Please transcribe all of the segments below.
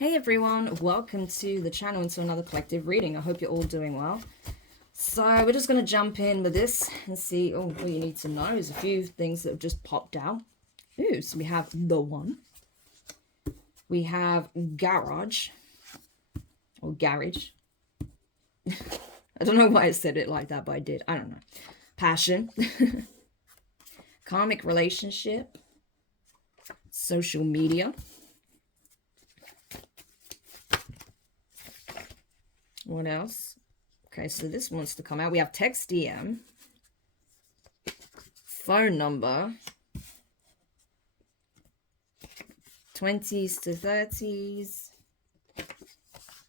Hey everyone, welcome to the channel and to another collective reading. I hope you're all doing well. So we're just going to jump in with this and see, what you need to know is a few things that have just popped out. Ooh, so we have the one. We have garage, or garage. I don't know why I said it like that, but I did. I don't know. Passion. Karmic relationship. Social media. What else? Okay, so this wants to come out. We have text DM, phone number, 20s to 30s.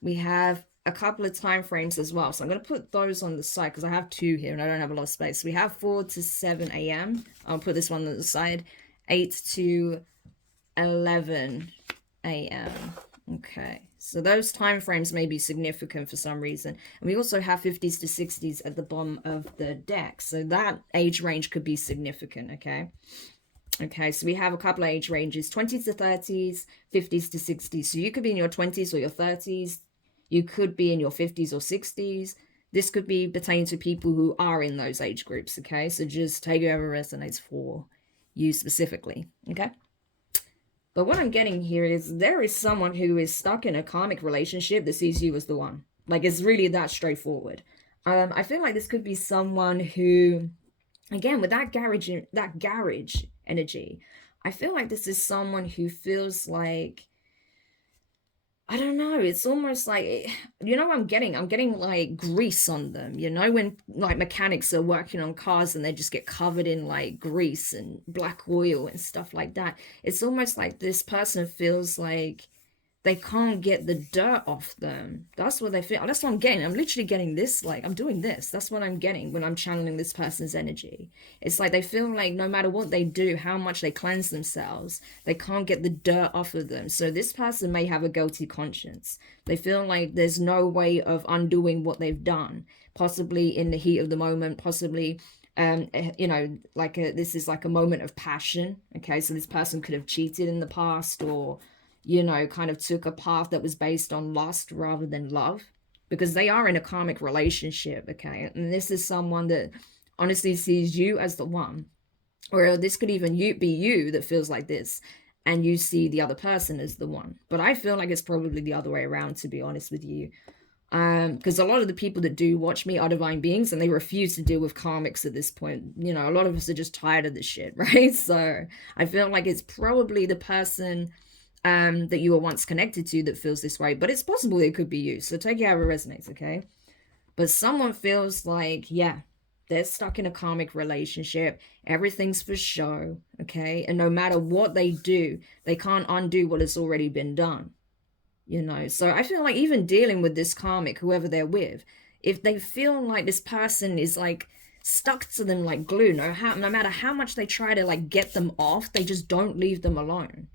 We have a couple of time frames as well. So I'm going to put those on the side because I have two here and I don't have a lot of space. We have 4 to 7 a.m. I'll put this one on the side. 8 to 11 a.m. Okay, so those time frames may be significant for some reason. And we also have 50s to 60s at the bottom of the deck. So that age range could be significant, okay? Okay, so we have a couple of age ranges, 20s to 30s, 50s to 60s. So you could be in your 20s or your 30s. You could be in your 50s or 60s. This could be pertaining to people who are in those age groups, okay? So just take whoever resonates for you specifically, okay? But what I'm getting here is there is someone who is stuck in a karmic relationship that sees you as the one. Like, it's really that straightforward. I feel like this could be someone who, again, with that garage energy, I feel like this is someone who feels like, I don't know, it's almost like, you know what I'm getting? I'm getting like grease on them, you know, when like mechanics are working on cars and they just get covered in like grease and black oil and stuff like that. It's almost like this person feels like they can't get the dirt off them. That's what they feel. That's what I'm getting. I'm literally getting this, like, I'm doing this. That's what I'm getting when I'm channeling this person's energy. It's like they feel like no matter what they do, how much they cleanse themselves, they can't get the dirt off of them. So this person may have a guilty conscience. They feel like there's no way of undoing what they've done, possibly in the heat of the moment, possibly you know, like this is like a moment of passion. Okay, so this person could have cheated in the past, or you know, kind of took a path that was based on lust rather than love, because they are in a karmic relationship, okay? And this is someone that honestly sees you as the one, or this could even be you that feels like this, and you see the other person as the one. But I feel like it's probably the other way around, to be honest with you. Because a lot of the people that do watch me are divine beings, and they refuse to deal with karmics at this point. You know, a lot of us are just tired of this shit, right? So I feel like it's probably the person that you were once connected to that feels this way, but it's possible it could be you. So take it how it resonates, okay? But someone feels like, yeah, they're stuck in a karmic relationship. Everything's for show, okay? And no matter what they do, they can't undo what has already been done, you know? So I feel like even dealing with this karmic, whoever they're with, if they feel like this person is like stuck to them like glue, no matter how much they try to like get them off, they just don't leave them alone.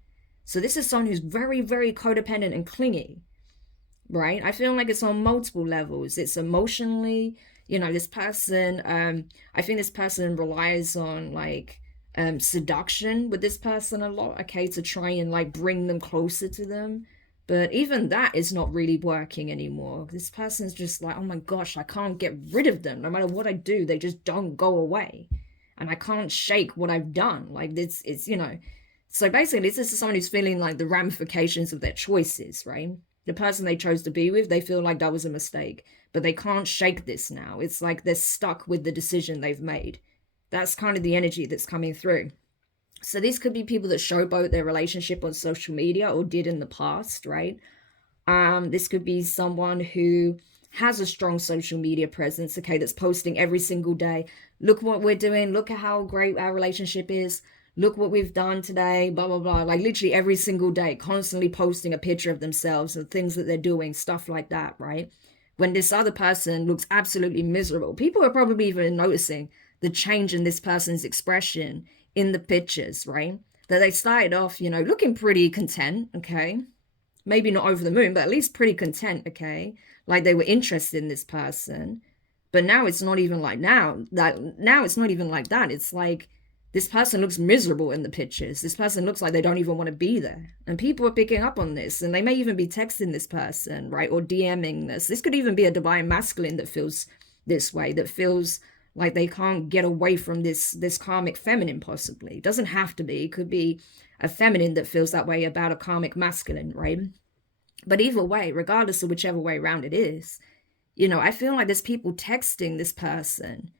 So this is someone who's very, very codependent and clingy, right? I feel like it's on multiple levels. It's emotionally, you know, this person, I think this person relies on like seduction with this person a lot, okay, to try and like bring them closer to them. But even that is not really working anymore. This person's just like, oh my gosh, I can't get rid of them. No matter what I do, they just don't go away. And I can't shake what I've done. Like it's you know, so basically, this is someone who's feeling like the ramifications of their choices, right? The person they chose to be with, they feel like that was a mistake, but they can't shake this now. It's like they're stuck with the decision they've made. That's kind of the energy that's coming through. So these could be people that showboat their relationship on social media or did in the past, right? This could be someone who has a strong social media presence, okay, that's posting every single day. Look what we're doing. Look at how great our relationship is. Look what we've done today, blah, blah, blah. Like literally every single day, constantly posting a picture of themselves and things that they're doing, stuff like that, right? When this other person looks absolutely miserable, people are probably even noticing the change in this person's expression in the pictures, right? That they started off, you know, looking pretty content, okay? Maybe not over the moon, but at least pretty content, okay? Like they were interested in this person. But now it's not even like now it's not even like that. It's like this person looks miserable in the pictures. This person looks like they don't even want to be there. And people are picking up on this, and they may even be texting this person, right? Or DMing this. This could even be a divine masculine that feels this way, that feels like they can't get away from this karmic feminine, possibly. It doesn't have to be. It could be a feminine that feels that way about a karmic masculine, right? But either way, regardless of whichever way around it is, you know, I feel like there's people texting this person,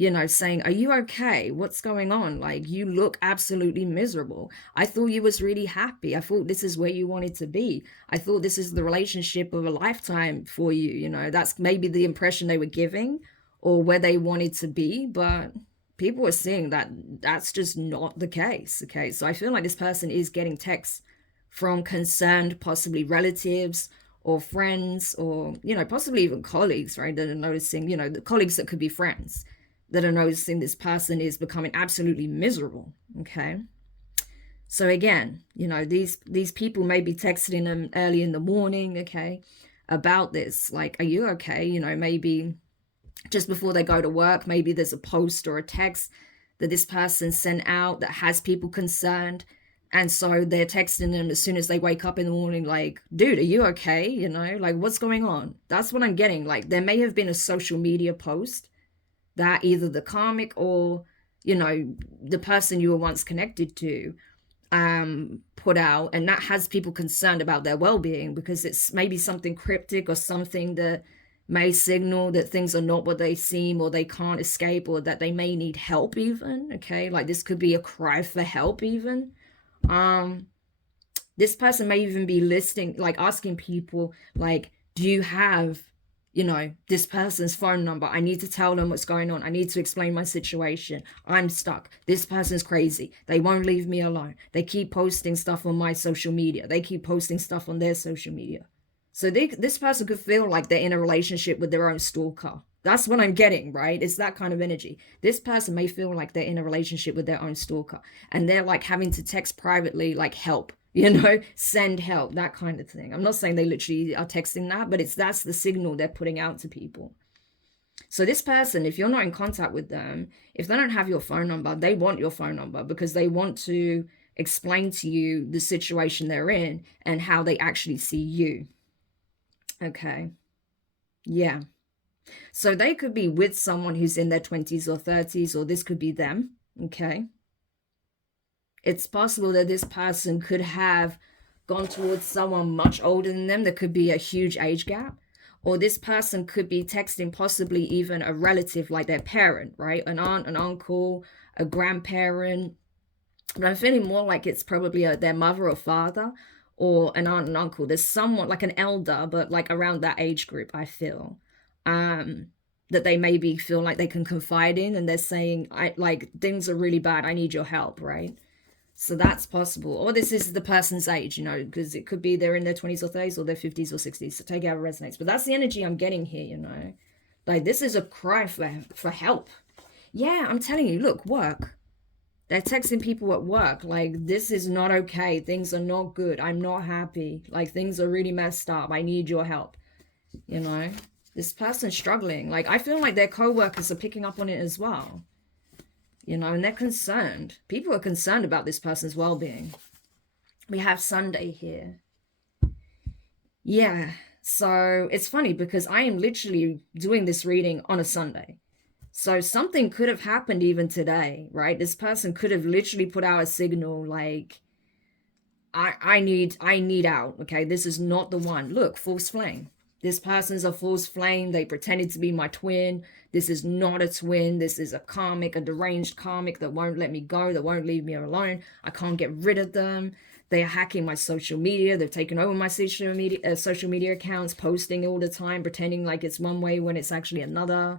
you know, saying, are you okay? What's going on? Like, you look absolutely miserable. I thought you was really happy. I thought this is where you wanted to be. I thought this is the relationship of a lifetime for you. You know, that's maybe the impression they were giving or where they wanted to be. But people are seeing that that's just not the case. Okay. So I feel like this person is getting texts from concerned, possibly relatives or friends, or, you know, possibly even colleagues, right? That are noticing, you know, the colleagues that could be friends that are noticing this person is becoming absolutely miserable. Okay. So again, you know, these people may be texting them early in the morning, okay, about this. Like, are you okay? You know, maybe just before they go to work, maybe there's a post or a text that this person sent out that has people concerned. And so they're texting them as soon as they wake up in the morning, like, dude, are you okay? You know, like, what's going on? That's what I'm getting. Like, there may have been a social media post that either the karmic or, you know, the person you were once connected to put out, and that has people concerned about their well-being, because it's maybe something cryptic or something that may signal that things are not what they seem, or they can't escape, or that they may need help even. Okay, like this could be a cry for help even. This person may even be listing, like asking people, like, do you have, you know, this person's phone number? I need to tell them what's going on. I need to explain my situation. I'm stuck. This person's crazy. They won't leave me alone. They keep posting stuff on my social media. They keep posting stuff on their social media. So this person could feel like they're in a relationship with their own stalker. That's what I'm getting, right? It's that kind of energy. This person may feel like they're in a relationship with their own stalker, and they're like having to text privately, like, help, you know, send help, that kind of thing. I'm not saying they literally are texting that, but that's the signal they're putting out to people. So this person, if you're not in contact with them, if they don't have your phone number, they want your phone number because they want to explain to you the situation they're in and how they actually see you. Okay. Yeah. So they could be with someone who's in their 20s or 30s, or this could be them. Okay. It's possible that this person could have gone towards someone much older than them. There could be a huge age gap. Or this person could be texting possibly even a relative, like their parent, right? An aunt, an uncle, a grandparent. But I'm feeling more like it's probably their mother or father, or an aunt and uncle. There's someone like an elder, but like around that age group, I feel. That they maybe feel like they can confide in, and they're saying, I like, things are really bad, I need your help, right? So that's possible. Or this is the person's age, you know, because it could be they're in their 20s or 30s or their 50s or 60s. So take it how it resonates. But that's the energy I'm getting here, you know. Like, this is a cry for help. Yeah, I'm telling you, look, work. They're texting people at work, like, this is not okay. Things are not good. I'm not happy. Like, things are really messed up. I need your help, you know. This person's struggling. Like, I feel like their co-workers are picking up on it as well. You know, and they're concerned. People are concerned about this person's well-being. We have Sunday here. Yeah. So it's funny because I am literally doing this reading on a Sunday. So something could have happened even today, right? This person could have literally put out a signal like, I need out. Okay. This is not the one. Look, false flame. This person's a false flame. They pretended to be my twin. This is not a twin. This is a karmic, a deranged karmic that won't let me go, that won't leave me alone. I can't get rid of them. They are hacking my social media. They've taken over my social media accounts, posting all the time, pretending like it's one way when it's actually another.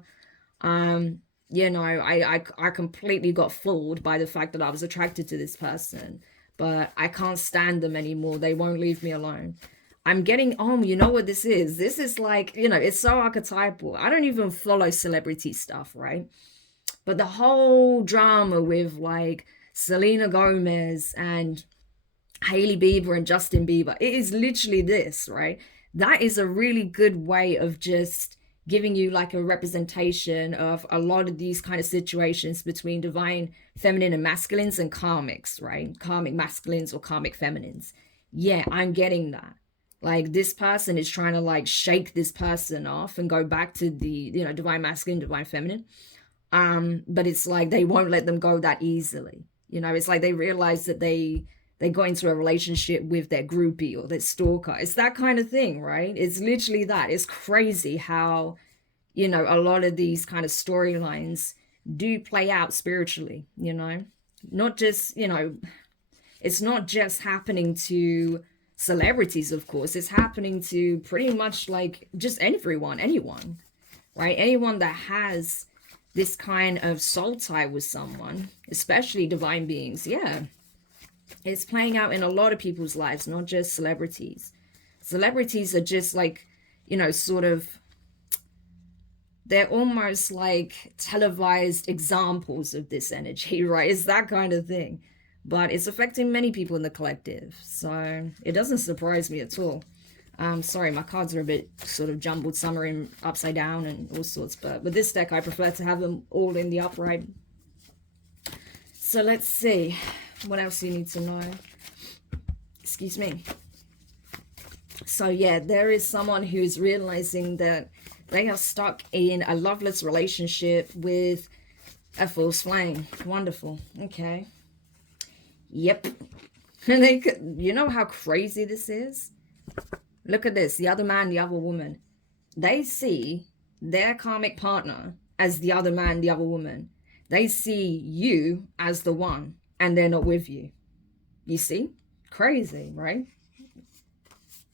You know, I completely got fooled by the fact that I was attracted to this person, but I can't stand them anymore. They won't leave me alone. I'm getting, you know what this is? This is like, you know, it's so archetypal. I don't even follow celebrity stuff, right? But the whole drama with like Selena Gomez and Hailey Bieber and Justin Bieber, it is literally this, right? That is a really good way of just giving you like a representation of a lot of these kind of situations between divine feminine and masculines and karmics, right? Karmic masculines or karmic feminines. Yeah, I'm getting that. Like this person is trying to like shake this person off and go back to the, you know, divine masculine, divine feminine. But it's like they won't let them go that easily. You know, it's like they realize that they go into a relationship with their groupie or their stalker. It's that kind of thing, right? It's literally that. It's crazy how, you know, a lot of these kind of storylines do play out spiritually, you know, not just, you know, it's not just happening to celebrities, of course. It's happening to pretty much like just anyone, right? Anyone that has this kind of soul tie with someone, especially divine beings. Yeah, it's playing out in a lot of people's lives, not just celebrities. Celebrities are just like, you know, sort of, they're almost like televised examples of this energy, right? It's that kind of thing. But it's affecting many people in the collective. So it doesn't surprise me at all. Sorry, my cards are a bit sort of jumbled. Some are in upside down and all sorts. But with this deck, I prefer to have them all in the upright. So let's see. What else you need to know? Excuse me. So yeah, there is someone who's realizing that they are stuck in a loveless relationship with a false flame. Wonderful. Okay. Yep. And they could, you know how crazy this is? Look at this. The other man, the other woman. They see their karmic partner as the other man, the other woman. They see you as the one, and they're not with you. You see? Crazy, right?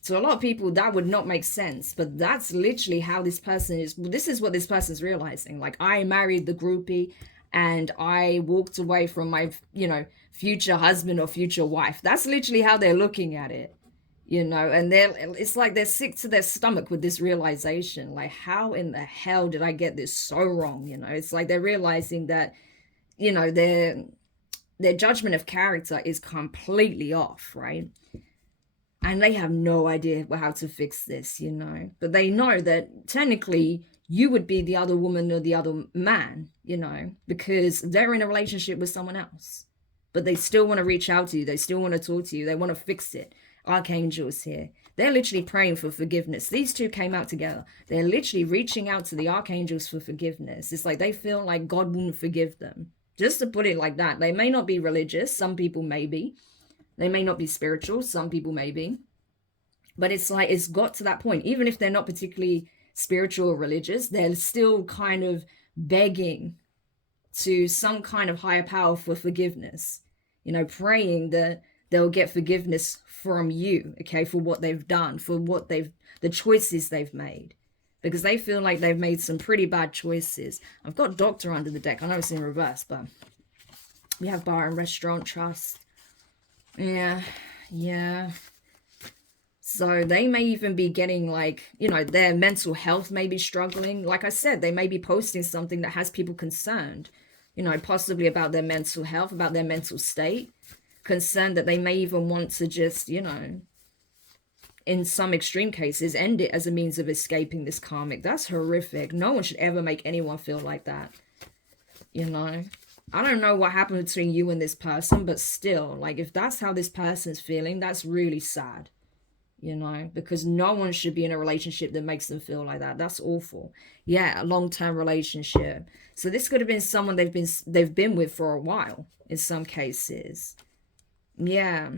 To a lot of people, that would not make sense. But that's literally how this person is. This is what this person's realizing. Like, I married the groupie, and I walked away from my, you know, future husband or future wife. That's literally how they're looking at it, you know, and it's like they're sick to their stomach with this realization. Like, how in the hell did I get this so wrong? You know, it's like they're realizing that, you know, their judgment of character is completely off, right? And they have no idea how to fix this, you know, but they know that technically you would be the other woman or the other man, you know, because they're in a relationship with someone else, but they still want to reach out to you. They still want to talk to you. They want to fix it. Archangels here. They're literally praying for forgiveness. These two came out together. They're literally reaching out to the archangels for forgiveness. It's like they feel like God wouldn't forgive them. Just to put it like that. They may not be religious. Some people may be. They may not be spiritual. Some people may be. But it's like it's got to that point. Even if they're not particularly spiritual or religious, they're still kind of begging to some kind of higher power for forgiveness, you know, praying that they'll get forgiveness from you, okay, for what they've done, for what the choices they've made, because they feel like they've made some pretty bad choices. I've got Doctor under the deck. I know it's in reverse, but we have Bar and Restaurant Trust. Yeah. So they may even be getting like, you know, their mental health may be struggling. Like I said, they may be posting something that has people concerned, you know, possibly about their mental health, about their mental state, concerned that they may even want to just, you know, in some extreme cases, end it as a means of escaping this karmic. That's horrific. No one should ever make anyone feel like that, you know. I don't know what happened between you and this person, but still, like, if that's how this person's feeling, that's really sad. You know, because no one should be in a relationship that makes them feel like that. That's awful. Yeah, a long-term relationship. So this could have been someone they've been with for a while in some cases. Yeah.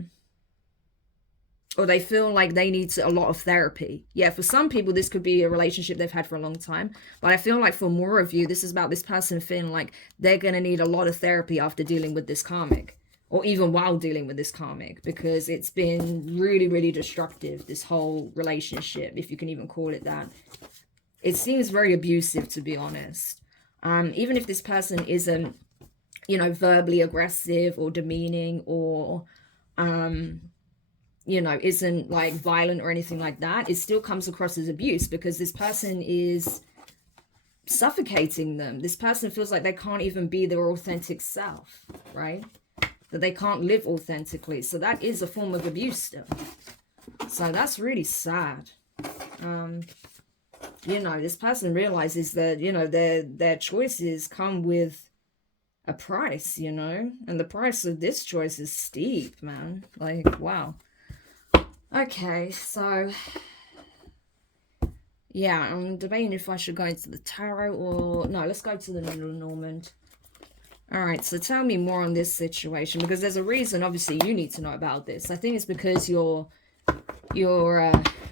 Or they feel like they need a lot of therapy. Yeah, for some people, this could be a relationship they've had for a long time. But I feel like for more of you, this is about this person feeling like they're going to need a lot of therapy after dealing with this karmic. Or even while dealing with this karmic, because it's been really, really destructive, this whole relationship, if you can even call it that. It seems very abusive, to be honest. Even if this person isn't, you know, verbally aggressive or demeaning or, you know, isn't like violent or anything like that, it still comes across as abuse because this person is suffocating them. This person feels like they can't even be their authentic self, right? That they can't live authentically. So that is a form of abuse still. So that's really sad. you know, this person realizes that, you know, their choices come with a price, you know, and the price of this choice is steep, man. Like, wow. Okay, so yeah, I'm debating if I should go into the tarot or no, let's go to the Lenormand. All right, so tell me more on this situation, because there's a reason obviously you need to know about this. I think it's because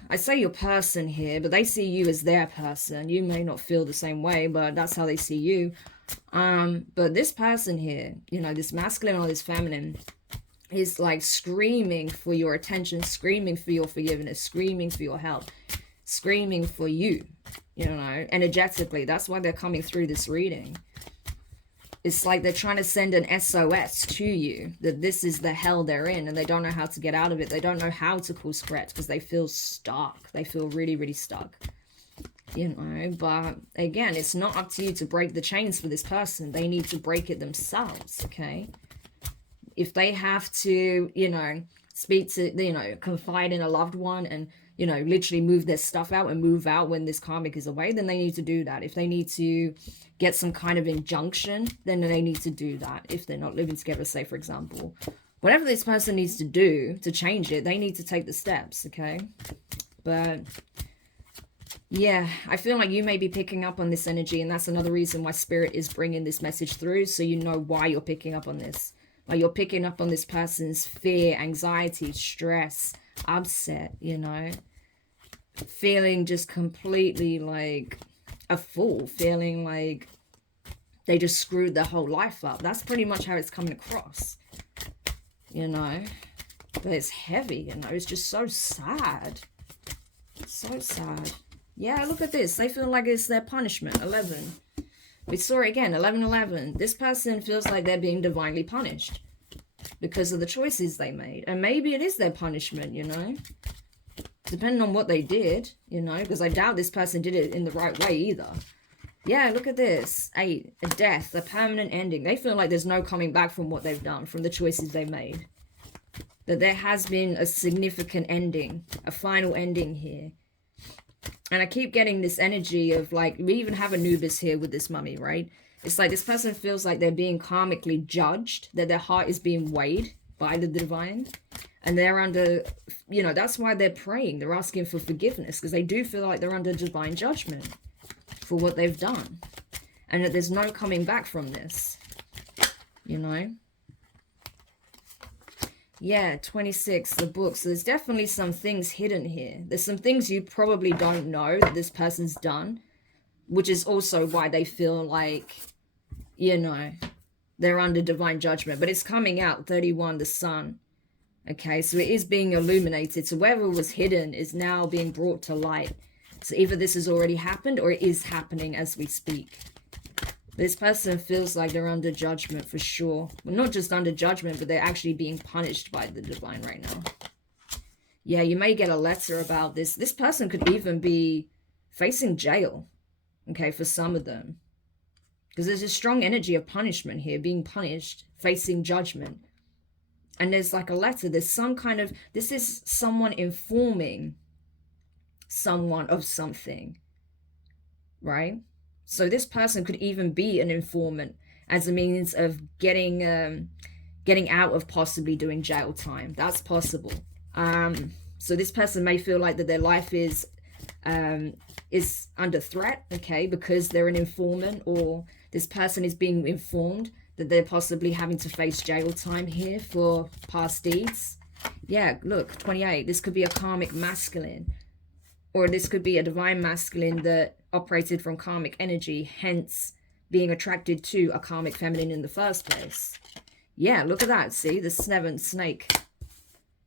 I say your person here, but they see you as their person. You may not feel the same way, but that's how they see you. But this person here, you know, this masculine or this feminine, is like screaming for your attention, screaming for your forgiveness, screaming for your help, screaming for you, you know, energetically. That's why they're coming through this reading. It's like they're trying to send an SOS to you that this is the hell they're in and they don't know how to get out of it. They don't know how to course correct because they feel stuck. They feel really, really stuck, you know. But again, it's not up to you to break the chains for this person. They need to break it themselves, okay? If they have to, you know, speak to, you know, confide in a loved one and, you know, literally move their stuff out and move out when this karmic is away, then they need to do that. If they need to get some kind of injunction, then they need to do that. If they're not living together, say, for example. Whatever this person needs to do to change it, they need to take the steps, okay? But yeah, I feel like you may be picking up on this energy, and that's another reason why Spirit is bringing this message through, so you know why you're picking up on this. Like, you're picking up on this person's fear, anxiety, stress, upset, you know, feeling just completely like a fool, feeling like they just screwed their whole life up. That's pretty much how it's coming across, you know. But it's heavy, you know, it's just so sad. So sad. Yeah, look at this. They feel like it's their punishment. 11. We saw it again. 11-11. This person feels like they're being divinely punished because of the choices they made. And maybe it is their punishment, you know. Depending on what they did, you know. Because I doubt this person did it in the right way either. Yeah, look at this. 8. A death. A permanent ending. They feel like there's no coming back from what they've done. From the choices they made. That there has been a significant ending. A final ending here. And I keep getting this energy of, like, we even have Anubis here with this mummy, right? It's like this person feels like they're being karmically judged, that their heart is being weighed by the divine. And they're under, you know, that's why they're praying. They're asking for forgiveness because they do feel like they're under divine judgment for what they've done. And that there's no coming back from this, you know? Yeah, 26, the book. So there's definitely some things hidden here. There's some things you probably don't know that this person's done, which is also why they feel like, you know, they're under divine judgment. But it's coming out, 31, the sun. Okay, so it is being illuminated. So whatever was hidden is now being brought to light. So either this has already happened or it is happening as we speak. This person feels like they're under judgment for sure. Well, not just under judgment, but they're actually being punished by the divine right now. Yeah, you may get a letter about this. This person could even be facing jail, okay, for some of them. Because there's a strong energy of punishment here, being punished, facing judgment. And there's like a letter, there's some kind of, this is someone informing someone of something, right? So this person could even be an informant as a means of getting out of possibly doing jail time. That's possible. So this person may feel like that their life is under threat, okay, because they're an informant, or this person is being informed that they're possibly having to face jail time here for past deeds. Yeah, look, 28. This could be a karmic masculine, or this could be a divine masculine that operated from karmic energy, hence being attracted to a karmic feminine in the first place. Yeah, look at that. See, the seventh snake.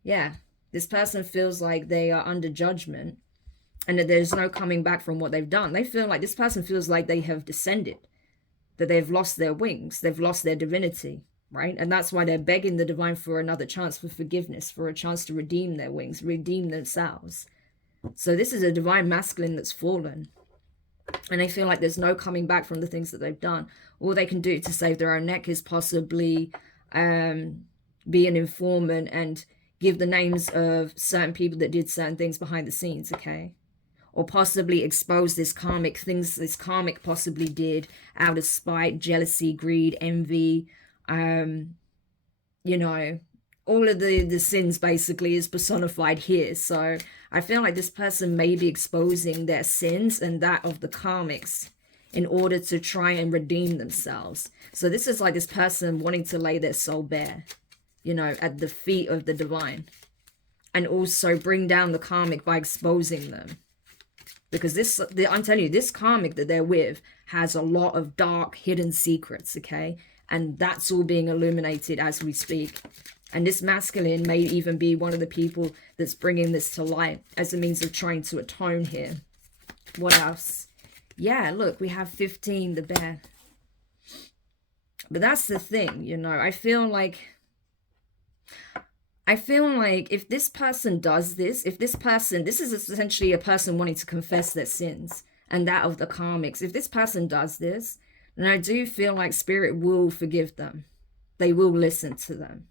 Yeah, this person feels like they are under judgment and that there's no coming back from what they've done. They feel like, this person feels like they have descended, that they've lost their wings, they've lost their divinity, right? And that's why they're begging the divine for another chance, for forgiveness, for a chance to redeem their wings, redeem themselves. So this is a divine masculine that's fallen. And they feel like there's no coming back from the things that they've done. All they can do to save their own neck is possibly be an informant and give the names of certain people that did certain things behind the scenes, okay? or possibly expose this karmic, things this karmic possibly did out of spite, jealousy, greed, envy, you know, all of the sins basically is personified here. So I feel like this person may be exposing their sins and that of the karmics in order to try and redeem themselves. So this is like this person wanting to lay their soul bare, you know, at the feet of the divine, and also bring down the karmic by exposing them. Because this, I'm telling you, this karmic that they're with has a lot of dark hidden secrets, okay? And that's all being illuminated as we speak. And this masculine may even be one of the people that's bringing this to light as a means of trying to atone here. What else? Yeah, look, we have 15, the bear. But that's the thing, you know, I feel like if this person does this, if this person, this is essentially a person wanting to confess their sins and that of the karmics. If this person does this, then I do feel like spirit will forgive them. They will listen to them.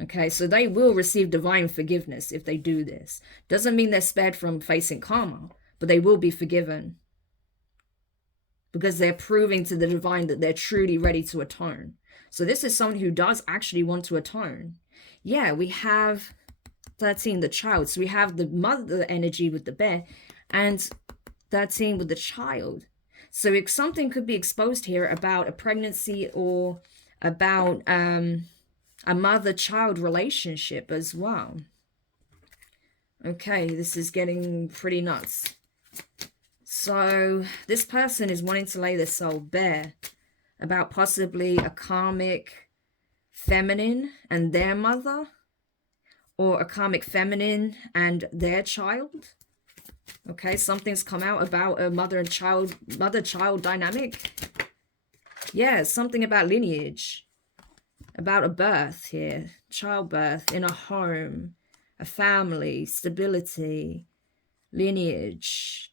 Okay, so they will receive divine forgiveness if they do this. Doesn't mean they're spared from facing karma, but they will be forgiven. Because they're proving to the divine that they're truly ready to atone. So this is someone who does actually want to atone. Yeah, we have 13, the child. So we have the mother energy with the bear and 13 with the child. So if something could be exposed here about a pregnancy or about a mother-child relationship as well. Okay, this is getting pretty nuts. So this person is wanting to lay their soul bare about possibly a karmic feminine and their mother, or a karmic feminine and their child. Okay, something's come out about a mother-child dynamic. Yeah, something about lineage, about a birth here, childbirth in a home, a family, stability, lineage,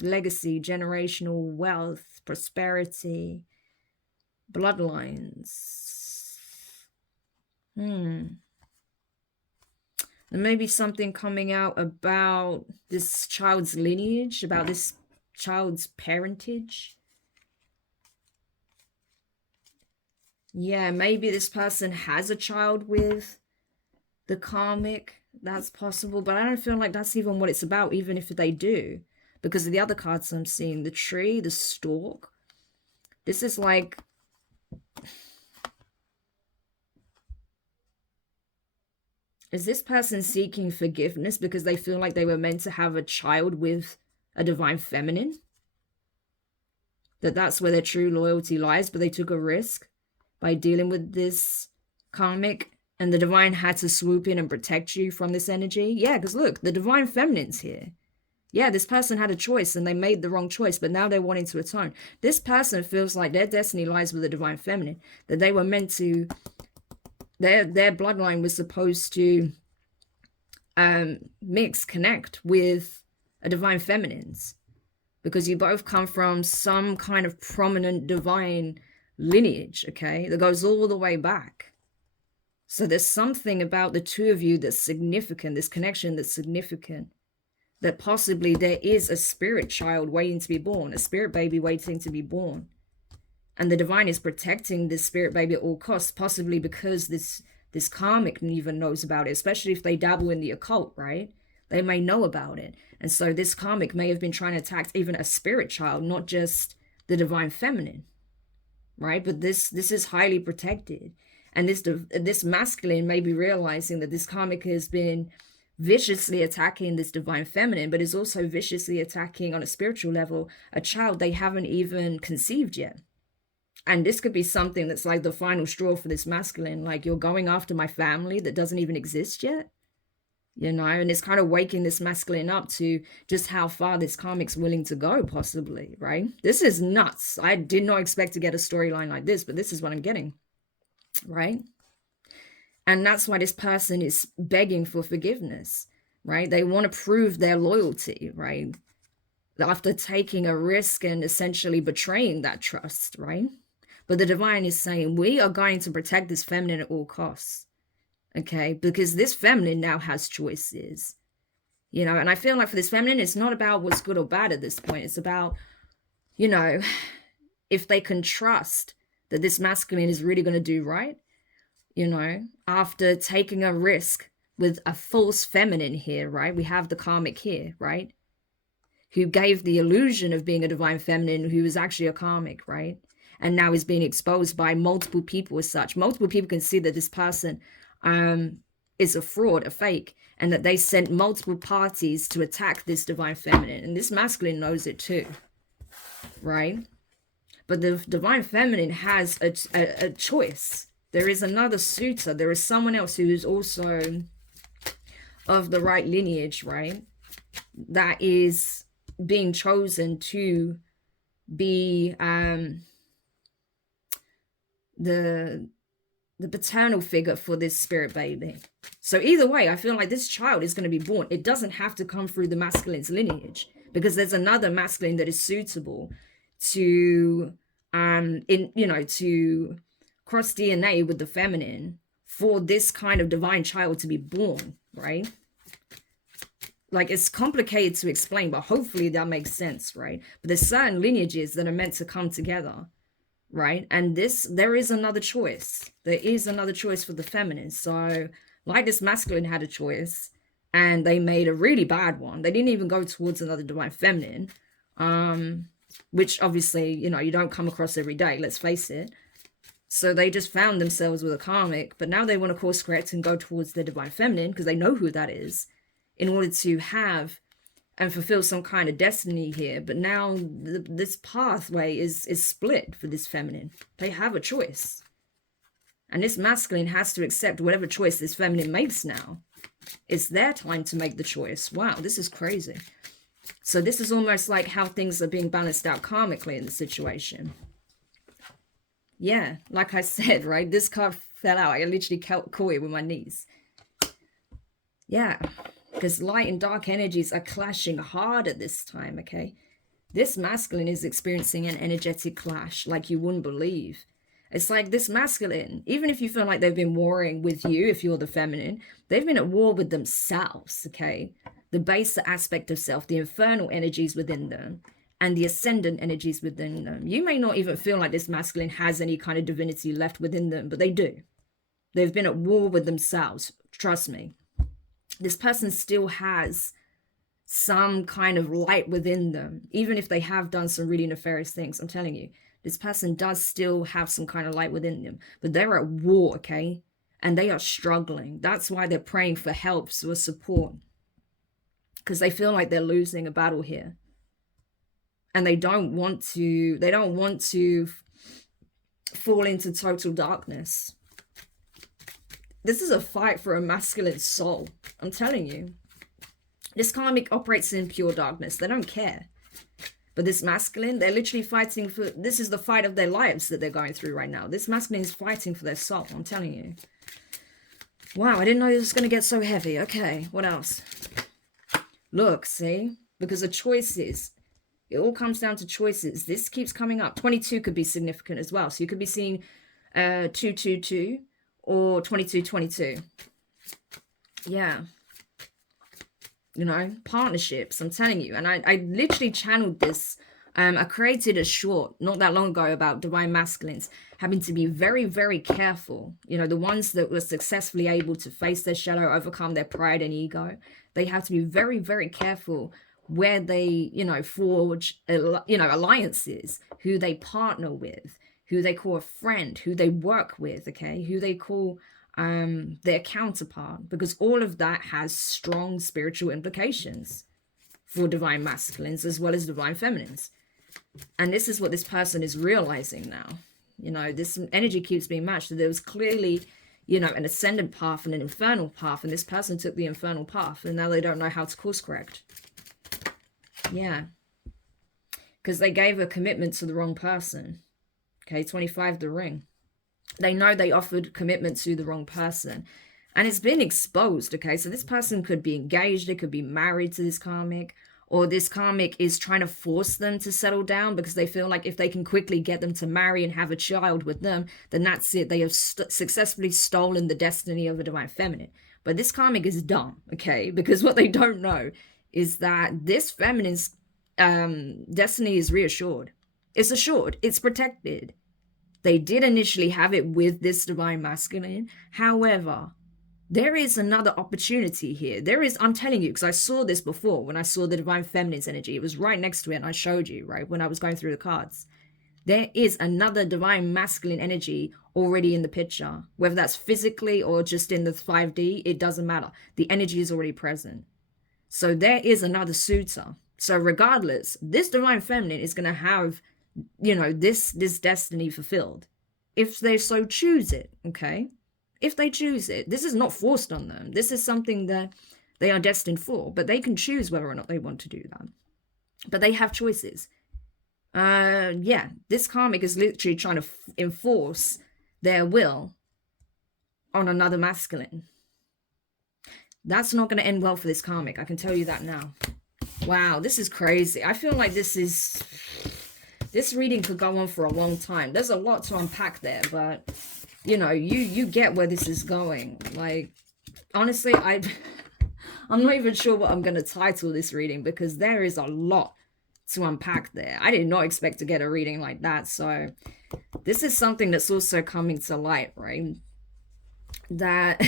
legacy, generational wealth, prosperity, bloodlines. There may be something coming out about this child's lineage, about this child's parentage. Yeah, maybe this person has a child with the karmic. That's possible, but I don't feel like that's even what it's about, even if they do, because of the other cards I'm seeing, the tree, the stalk. This is like, is this person seeking forgiveness because they feel like they were meant to have a child with a divine feminine? That's where their true loyalty lies, but they took a risk by dealing with this karmic, and the divine had to swoop in and protect you from this energy. Yeah, because look, the divine feminine's here. Yeah, this person had a choice and they made the wrong choice, but now they're wanting to atone. This person feels like their destiny lies with the divine feminine, that they were meant to, their bloodline was supposed to connect with a divine feminine's, because you both come from some kind of prominent divine lineage, okay, that goes all the way back. So there's something about the two of you that's significant, this connection that's significant, that possibly there is a spirit child waiting to be born, a spirit baby waiting to be born. And the divine is protecting this spirit baby at all costs, possibly because this karmic even knows about it, especially if they dabble in the occult, right? They may know about it. And so this karmic may have been trying to attack even a spirit child, not just the divine feminine, right? But this is highly protected. And this masculine may be realizing that this karmic has been viciously attacking this divine feminine, but is also viciously attacking on a spiritual level a child they haven't even conceived yet. And this could be something that's like the final straw for this masculine, like, you're going after my family that doesn't even exist yet, you know, and it's kind of waking this masculine up to just how far this karmic's willing to go, possibly, right? This is nuts. I did not expect to get a storyline like this, but this is what I'm getting. Right? And that's why this person is begging for forgiveness, right? They want to prove their loyalty, right? After taking a risk and essentially betraying that trust, right? But the divine is saying, we are going to protect this feminine at all costs, okay? Because this feminine now has choices. you know. And I feel like for this feminine, it's not about what's good or bad at this point. It's about, you know, if they can trust that this masculine is really going to do right, you know, after taking a risk with a false feminine here, right? We have the karmic here, right? Who gave the illusion of being a divine feminine, who was actually a karmic, right? And now is being exposed by multiple people as such. Multiple people can see that this person is a fraud, a fake, and that they sent multiple parties to attack this divine feminine. And this masculine knows it too, right? But the divine feminine has a choice. There is another suitor. There is someone else who is also of the right lineage, right? That is being chosen to be the paternal figure for this spirit baby. So either way, I feel like this child is going to be born. It doesn't have to come through the masculine's lineage, because there's another masculine that is suitable to to cross DNA with the feminine for this kind of divine child to be born, right? Like, it's complicated to explain, but hopefully that makes sense, right? But there's certain lineages that are meant to come together, right? And there is another choice. There is another choice for the feminine. So like this masculine had a choice, and they made a really bad one. They didn't even go towards another divine feminine, which obviously, you know, you don't come across every day, let's face it. So they just found themselves with a karmic, but now they want to course correct and go towards their divine feminine, because they know who that is, in order to have and fulfill some kind of destiny here. But now this pathway is split for this feminine. They have a choice. And this masculine has to accept whatever choice this feminine makes now. It's their time to make the choice. Wow, this is crazy. So this is almost like how things are being balanced out karmically in the situation. Yeah, like I said, right? This card fell out. I literally caught it with my knees. Yeah, because light and dark energies are clashing hard at this time, okay? This masculine is experiencing an energetic clash like you wouldn't believe. It's like this masculine, even if you feel like they've been warring with you, if you're the feminine, they've been at war with themselves, okay? The baser aspect of self, the infernal energies within them, and the ascendant energies within them. You may not even feel like this masculine has any kind of divinity left within them, but they do. They've been at war with themselves. Trust me. This person still has some kind of light within them, even if they have done some really nefarious things. I'm telling you, this person does still have some kind of light within them, but they're at war, okay? And they are struggling. That's why they're praying for help, for support, because they feel like they're losing a battle here. And they don't want to fall into total darkness. This is a fight for a masculine soul. I'm telling you. This karmic operates in pure darkness. They don't care. But this masculine, they're literally fighting for... This is the fight of their lives that they're going through right now. This masculine is fighting for their soul. I'm telling you. Wow, I didn't know this was going to get so heavy. Okay, what else? Look, see? Because of choices. It all comes down to choices. This keeps coming up. 22 could be significant as well. So you could be seeing 222 or 2222. Yeah. You know, partnerships, I'm telling you. And I literally channeled this. I created a short not that long ago about divine masculines having to be very, very careful. You know, the ones that were successfully able to face their shadow, overcome their pride and ego. They have to be very, very careful where they, you know, forge, you know, alliances, who they partner with, who they call a friend, who they work with, okay, who they call their counterpart, because all of that has strong spiritual implications for divine masculines as well as divine feminines. And this is what this person is realizing now. You know, this energy keeps being matched. So there was clearly, you know, an ascendant path and an infernal path, and this person took the infernal path, and now they don't know how to course correct. Yeah, because they gave a commitment to the wrong person. Okay, 25, the ring. They know they offered commitment to the wrong person, and it's been exposed. Okay, so this person could be engaged, they could be married to this karmic, or this karmic is trying to force them to settle down because they feel like if they can quickly get them to marry and have a child with them, then that's it. They have successfully stolen the destiny of a divine feminine. But this karmic is dumb, okay? Because what they don't know is that this feminine's destiny is reassured. It's assured. It's protected. They did initially have it with this divine masculine. However, there is another opportunity here. I'm telling you, because I saw this before when I saw the divine feminine's energy. It was right next to it, and I showed you, right, when I was going through the cards. There is another divine masculine energy already in the picture. Whether that's physically or just in the 5D, it doesn't matter. The energy is already present. So there is another suitor. So regardless, this divine feminine is going to have, you know, this destiny fulfilled. If they so choose it, okay? If they choose it, this is not forced on them. This is something that they are destined for, but they can choose whether or not they want to do that. But they have choices. Yeah, this karmic is literally trying to enforce their will on another masculine. That's not going to end well for this karmic. I can tell you that now. Wow, this is crazy. I feel like this reading could go on for a long time. There's a lot to unpack there, but you know, you get where this is going. Like, honestly, I'm not even sure what I'm going to title this reading, because there is a lot to unpack there. I did not expect to get a reading like that. So this is something that's also coming to light, right? That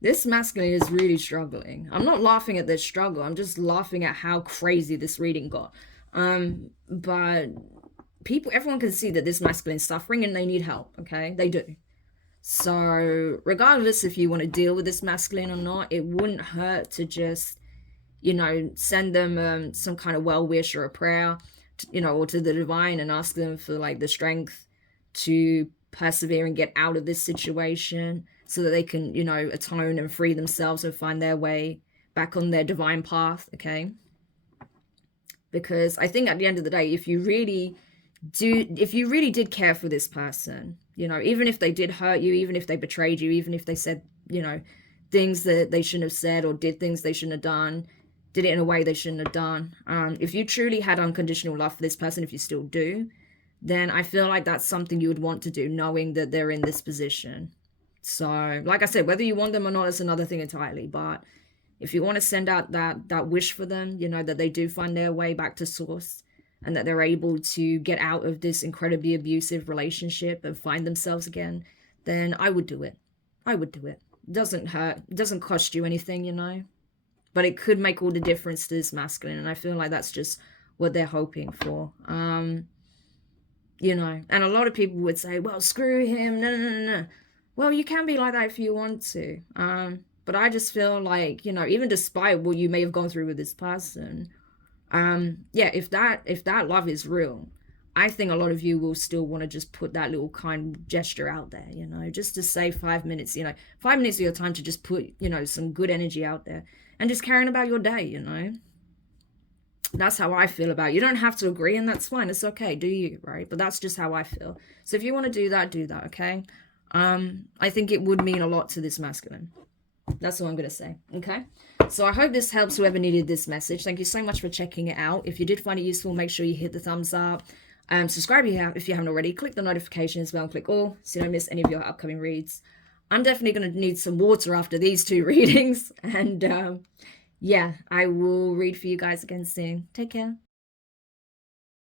this masculine is really struggling. I'm not laughing at their struggle. I'm just laughing at how crazy this reading got. But everyone can see that this masculine is suffering and they need help, okay? They do. So regardless if you want to deal with this masculine or not, it wouldn't hurt to just, you know, send them some kind of well wish or a prayer, you know, or to the divine, and ask them for like the strength to persevere and get out of this situation, so that they can, you know, atone and free themselves and find their way back on their divine path, okay? Because I think at the end of the day, if you really did care for this person, you know, even if they did hurt you, even if they betrayed you, even if they said, you know, things that they shouldn't have said, or did things they shouldn't have done, did it in a way they shouldn't have done, if you truly had unconditional love for this person, if you still do, then I feel like that's something you would want to do, knowing that they're in this position. So like I said, whether you want them or not, is another thing entirely. But if you want to send out that wish for them, you know, that they do find their way back to source, and that they're able to get out of this incredibly abusive relationship and find themselves again, then I would do it. I would do it. It doesn't hurt. It doesn't cost you anything, you know. But it could make all the difference to this masculine, and I feel like that's just what they're hoping for. You know, and a lot of people would say, well, screw him. No. Well, you can be like that if you want to. But I just feel like, you know, even despite what you may have gone through with this person, yeah, if that love is real, I think a lot of you will still want to just put that little kind gesture out there, you know, just to save 5 minutes, you know, 5 minutes of your time to just put, you know, some good energy out there and just caring about your day, you know. That's how I feel about it. You don't have to agree, and that's fine. It's okay. Do you, right? But that's just how I feel. So if you want to do that, okay? I think it would mean a lot to this masculine. That's all I'm going to say, okay? So I hope this helps whoever needed this message. Thank you so much for checking it out. If you did find it useful, make sure you hit the thumbs up. Subscribe if you haven't already. Click the notifications bell and click all, so you don't miss any of your upcoming reads. I'm definitely going to need some water after these 2 readings. And yeah, I will read for you guys again soon. Take care.